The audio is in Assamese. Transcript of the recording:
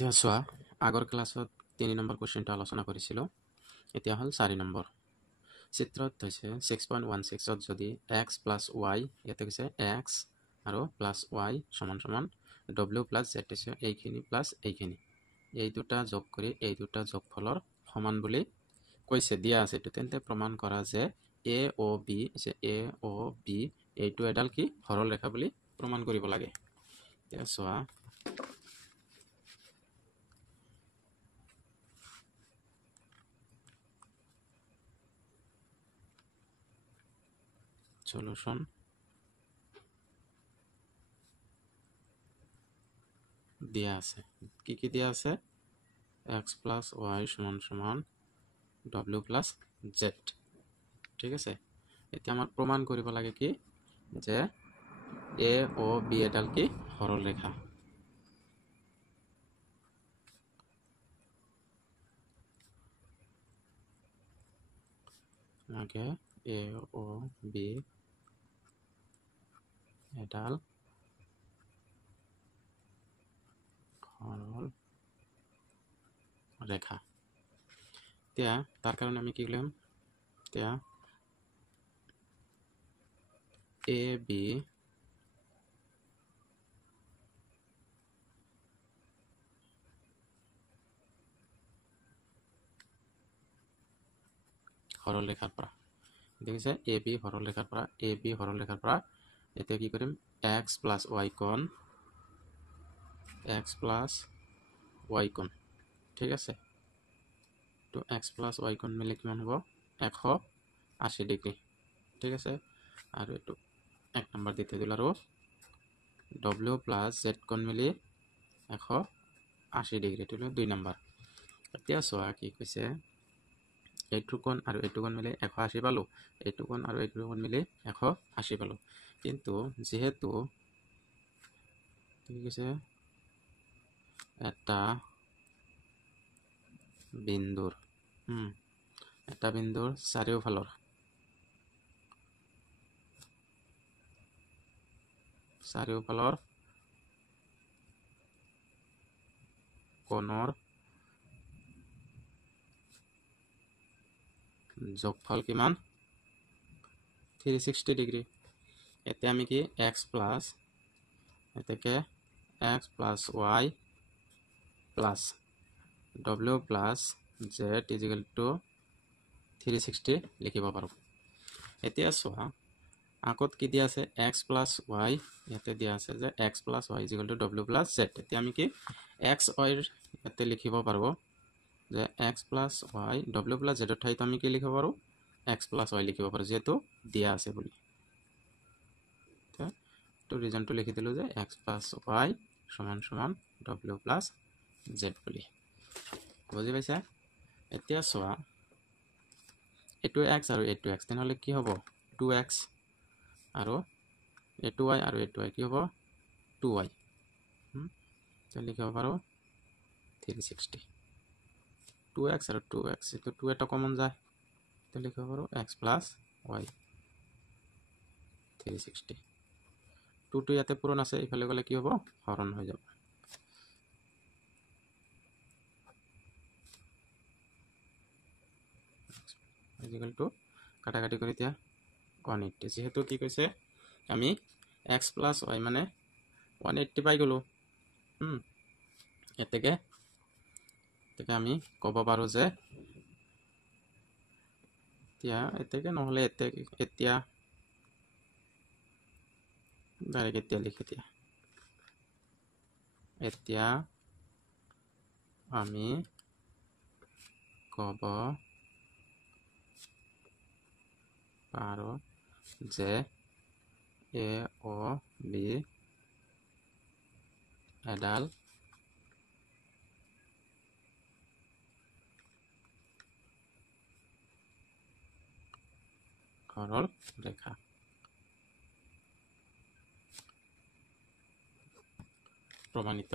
এতিয়া চোৱা আগৰ ক্লাছত 3 নম্বৰ কুৱেশ্যনটো আলোচনা কৰিছিলোঁ এতিয়া হ'ল 4 নম্বৰ চিত্ৰত হৈছে 6.16ত যদি x + y ইয়াতে কৈছে x আৰু + y = w + z হৈছে এইখিনি প্লাছ এইখিনি এই দুটা যোগ কৰি এই দুটা যোগফলৰ সমান বুলি কৈছে দিয়া আছে তেন্তে প্ৰমাণ কৰা যে a o b এইটো এডাল কি সৰল ৰেখা বুলি প্ৰমাণ কৰিব লাগে এতিয়া চোৱা solution দিয়া আছে কি দিয়া আছে x + y = w + z ঠিক আছে এতিয়া আমাক প্ৰমাণ কৰিব লাগে কি যে a o b এডাল কি সৰল ৰেখা আগে a o b এডাল সৰল ৰেখা এতিয়া তাৰ কাৰণে আমি কি লিখলাম এতিয়া a b সৰল ৰেখাৰ পৰা দেখিছে a b সৰল ৰেখাৰ পৰা a b সৰল ৰেখাৰ পৰা এতিয়া কি কৰিম x + y কোণ x + y কোণ ঠিক আছে তো x + y কোণ মিলে কিমান হ'ব 180 ডিগ্ৰী ঠিক আছে আৰু এটো এক নম্বৰ দিতে দিল আৰু w + z কোণ মিলি 180 ডিগ্ৰী তো 2 নম্বৰ এতিয়া চোৱা কি কৈছে এইটো কোণ আৰু এইটো কোণ মিলি 180 পালো এইটো কোণ আৰু এইটো কোণ মিলি 180 পালো কিন্তু যেহেতু ঠিক আছে এটা বিন্দুৰ চাৰিওফালৰ কোণৰ যোগফল কিমান 360 ডিগ্ৰী এতিয়া আমি কি x প্লাস এটাকে x plus y plus w plus z = 360 লিখিব পাৰো এতিয়া চোৱা আগত কি দিয়া আছে x plus y ইয়াতে দিয়া আছে যে x plus y = w plus z এতিয়া আমি কি x y ইয়াতে লিখিব পাৰো যে x plus y w plus z ঠাইত আমি কি লিখিব পাৰো x plus y লিখিব পাৰো যেটো দিয়া আছে বুলি তো ৰিজনটো লিখি দিলো যে x plus y = w plus z বুলি বুজি পাইছা এতিয়া চোৱা এটো x আৰু এটো x তেনেহলে কি হ'ব 2x আৰু এটো y আৰু এটো y কি হ'ব 2y তো লিখিব পাৰো 360 2x আৰু 2x এটো 2 এটা কমন যায় তো লিখিব পাৰো x plus y 360 2 টো ইয়াতে পূৰণ আছে ইফালে গলে কি হ'ব হৰণ হৈ যাব = কাটাকাটি কৰি দিয়া 180 যেহেতু কি কৈছে আমি x plus y মানে 180 পাই গলো এতেকে আমি কব পাৰো যে এতেকে নহলে এতিয়া ডাইৰেক্ট এতিয়া লিখি দিয়া এতিয়া আমি কব পাৰো যে a o b এডাল সৰল ৰেখা প্ৰমাণিত